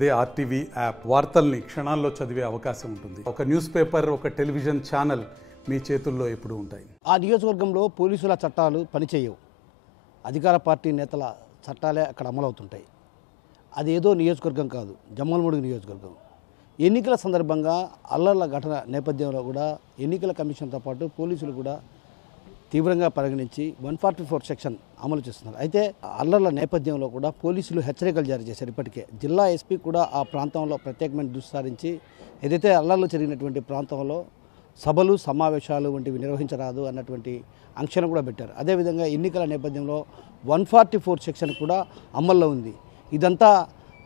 అదే RTV app వార్తల్ని క్షణాల్లో చదివే అవకాశం ఉంటుంది. ఒక న్యూస్ పేపర్, ఒక టెలివిజన్ ఛానల్ మీ చేతుల్లో ఎప్పుడూ ఉంటాయి. ఆ నియోజకవర్గంలో పోలీసుల చట్టాలు పనిచేయవు. అధికార పార్టీ నేతల చట్టాలే అక్కడ అమలవుతుంటాయి. అది ఏదో నియోజకవర్గం కాదు, జమ్మలమడుగు నియోజకవర్గం. ఎన్నికల సందర్భంగా అల్లర్ల ఘటన నేపథ్యంలో కూడా ఎన్నికల కమిషన్తో పాటు పోలీసులు కూడా తీవ్రంగా పరిగణించి 144 సెక్షన్ అమలు చేస్తున్నారు. అయితే అల్లర్ల నేపథ్యంలో కూడా పోలీసులు హెచ్చరికలు జారీ చేశారు. ఇప్పటికే జిల్లా ఎస్పీ కూడా ఆ ప్రాంతంలో ప్రత్యేకమైన దృష్టి సారించి ఏదైతే అల్లర్లు జరిగినటువంటి ప్రాంతంలో సభలు సమావేశాలు వంటివి నిర్వహించరాదు అన్నటువంటి ఆంక్షలు కూడా పెట్టారు. అదేవిధంగా ఎన్నికల నేపథ్యంలో 144 సెక్షన్ కూడా అమల్లో ఉంది. ఇదంతా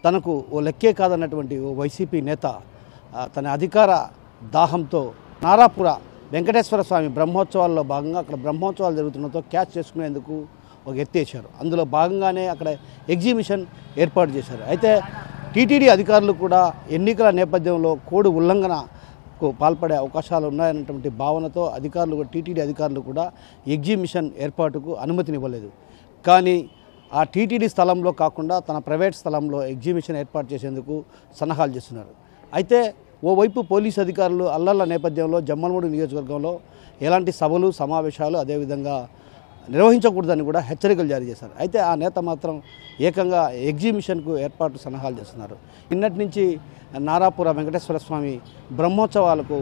తనకు ఓ లెక్కే కాదన్నటువంటి ఓ వైసీపీ నేత తన అధికార దాహంతో నారాపుర వెంకటేశ్వర స్వామి బ్రహ్మోత్సవాల్లో భాగంగా అక్కడ బ్రహ్మోత్సవాలు జరుగుతున్నతో క్యాచ్ చేసుకునేందుకు ఒక ఎత్తేసారు. అందులో భాగంగానే అక్కడ ఎగ్జిబిషన్ ఏర్పాటు చేశారు. అయితే టీటీడీ అధికారులు కూడా ఎన్నికల నేపథ్యంలో కోడ్ ఉల్లంఘనకు పాల్పడే అవకాశాలు ఉన్నాయన్నటువంటి భావనతో అధికారులు కూడా టీటీడీ అధికారులు కూడా ఎగ్జిబిషన్ ఏర్పాటుకు అనుమతినివ్వలేదు. కానీ ఆ టీటీడీ స్థలంలో కాకుండా తన ప్రైవేట్ స్థలంలో ఎగ్జిబిషన్ ఏర్పాటు చేసేందుకు సన్నాహాలు చేస్తున్నారు. అయితే ఓవైపు పోలీసు అధికారులు అల్లర్ల నేపథ్యంలో జమ్మలమడుగు నియోజకవర్గంలో ఎలాంటి సభలు సమావేశాలు అదేవిధంగా నిర్వహించకూడదని కూడా హెచ్చరికలు జారీ చేశారు. అయితే ఆ నేత మాత్రం ఏకంగా ఎగ్జిబిషన్కు ఏర్పాటు సన్నాహాలు చేస్తున్నారు. నిన్నటి నుంచి నారాపుర వెంకటేశ్వర స్వామి బ్రహ్మోత్సవాలకు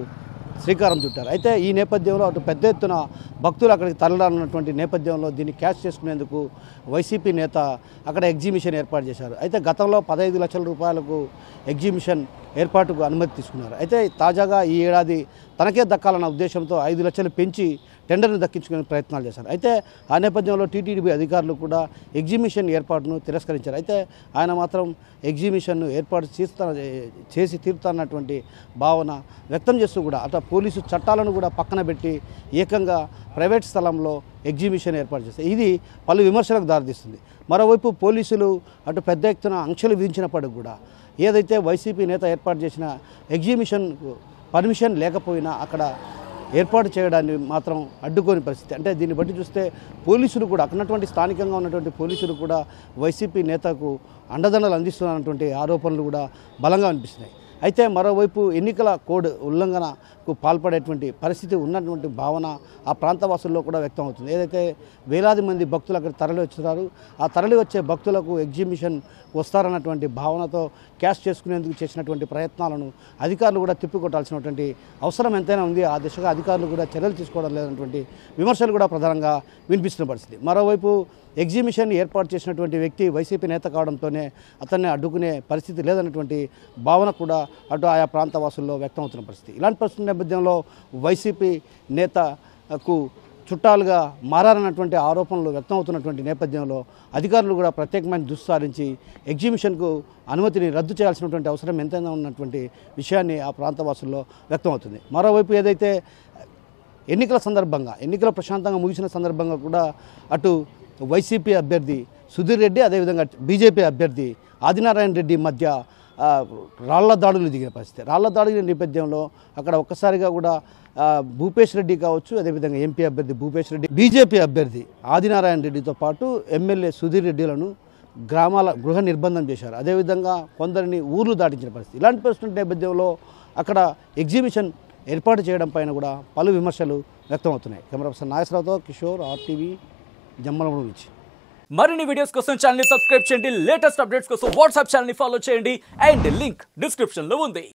శ్రీకారం చుట్టారు. అయితే ఈ నేపథ్యంలో అటు పెద్ద ఎత్తున భక్తులు అక్కడికి తరలిరానున్నటువంటి నేపథ్యంలో దీన్ని క్యాచ్ చేసుకునేందుకు వైసీపీ నేత అక్కడ ఎగ్జిబిషన్ ఏర్పాటు చేశారు. అయితే గతంలో 15 లక్షల రూపాయలకు ఎగ్జిబిషన్ ఏర్పాటుకు అనుమతి తీసుకున్నారు. అయితే తాజాగా ఈ ఏడాది తనకే దక్కాలన్న ఉద్దేశంతో 5 లక్షలు పెంచి టెండర్ను దక్కించుకునే ప్రయత్నాలు చేశారు. అయితే ఆ నేపథ్యంలో టీటీడీ అధికారులు కూడా ఎగ్జిబిషన్ ఏర్పాటును తిరస్కరించారు. అయితే ఆయన మాత్రం ఎగ్జిబిషన్ను ఏర్పాటు చేసి తీరుతానన్నటువంటి భావన వ్యక్తం చేస్తూ కూడా అటు పోలీసు చట్టాలను కూడా పక్కన పెట్టి ఏకంగా ప్రైవేట్ స్థలంలో ఎగ్జిబిషన్ ఏర్పాటు చేస్తారు. ఇది పలు విమర్శలకు దారితీస్తుంది. మరోవైపు పోలీసులు అటు పెద్ద ఎత్తున ఆంక్షలు విధించినప్పటికి కూడా ఏదైతే వైసీపీ నేత ఏర్పాటు చేసిన ఎగ్జిబిషన్కు పర్మిషన్ లేకపోయినా అక్కడ ఏర్పాటు చేయడాన్ని మాత్రం అడ్డుకోని పరిస్థితి. అంటే దీన్ని బట్టి చూస్తే పోలీసులు కూడా అక్కడటువంటి స్థానికంగా ఉన్నటువంటి పోలీసులు కూడా వైసీపీ నేతకు అండదండలు అందిస్తున్నటువంటి ఆరోపణలు కూడా బలంగా అనిపిస్తున్నాయి. అయితే మరోవైపు ఎన్నికల కోడ్ ఉల్లంఘనకు పాల్పడేటువంటి పరిస్థితి ఉన్నటువంటి భావన ఆ ప్రాంతవాసుల్లో కూడా వ్యక్తం అవుతుంది. ఏదైతే వేలాది మంది భక్తులు అక్కడ తరలి వచ్చారు, ఆ తరలి వచ్చే భక్తులకు ఎగ్జిబిషన్ వస్తారన్నటువంటి భావనతో క్యాష్ చేసుకునేందుకు చేసినటువంటి ప్రయత్నాలను అధికారులు కూడా తిప్పికొట్టాల్సినటువంటి అవసరం ఎంతైనా ఉంది. ఆ దిశగా అధికారులు కూడా చర్యలు తీసుకోవడం లేదన్నటువంటి విమర్శలు కూడా ప్రధానంగా వినిపిస్తున్న పరిస్థితి. మరోవైపు ఎగ్జిబిషన్ ఏర్పాటు చేసినటువంటి వ్యక్తి వైసీపీ నేత కావడంతోనే అతన్ని అడ్డుకునే పరిస్థితి లేదన్నటువంటి భావన కూడా అటు ఆయా ప్రాంతవాసుల్లో వ్యక్తం అవుతున్న పరిస్థితి. ఇలాంటి పరిస్థితి నేపథ్యంలో వైసీపీ నేతకు చుట్టాలుగా మారారన్నటువంటి ఆరోపణలు వ్యక్తం అవుతున్నటువంటి నేపథ్యంలో అధికారులు కూడా ప్రత్యేకమైన దృష్టి సారించి ఎగ్జిబిషన్కు అనుమతిని రద్దు చేయాల్సినటువంటి అవసరం ఎంతైనా ఉన్నటువంటి విషయాన్ని ఆ ప్రాంతవాసుల్లో వ్యక్తం అవుతుంది. మరోవైపు ఏదైతే ఎన్నికల సందర్భంగా ఎన్నికల ప్రశాంతంగా ముగిసిన సందర్భంగా కూడా అటు వైసీపీ అభ్యర్థి సుధీర్ రెడ్డి అదేవిధంగా బీజేపీ అభ్యర్థి ఆదినారాయణ రెడ్డి మధ్య రాళ్ల దాడులు దిగిన పరిస్థితి. రాళ్ల దాడుల నేపథ్యంలో అక్కడ ఒక్కసారిగా కూడా భూపేష్ రెడ్డి కావచ్చు, అదేవిధంగా ఎంపీ అభ్యర్థి భూపేష్ రెడ్డి, బీజేపీ అభ్యర్థి ఆదినారాయణ రెడ్డితో పాటు ఎమ్మెల్యే సుధీర్ రెడ్డిలను గ్రామాల గృహ నిర్బంధం చేశారు. అదేవిధంగా కొందరిని ఊర్లు దాటించిన పరిస్థితి. ఇలాంటి పరిస్థితి నేపథ్యంలో అక్కడ ఎగ్జిబిషన్ ఏర్పాటు చేయడం పైన కూడా పలు విమర్శలు వ్యక్తం అవుతున్నాయి. కెమెరా పర్సన్ నాగేశ్వరరావుతో కిషోర్, ఆర్టీవీ, జమ్మలమడుగు నుంచి. మరిన్ని వీడియోస్ కోసం ఛానల్ ని సబ్స్క్రైబ్ చేయండి. లేటెస్ట్ అప్డేట్స్ కోసం వాట్సాప్ ఛానల్ ని ఫాలో చేయండి. అండ్ లింక్ డిస్క్రిప్షన్ లో ఉంది.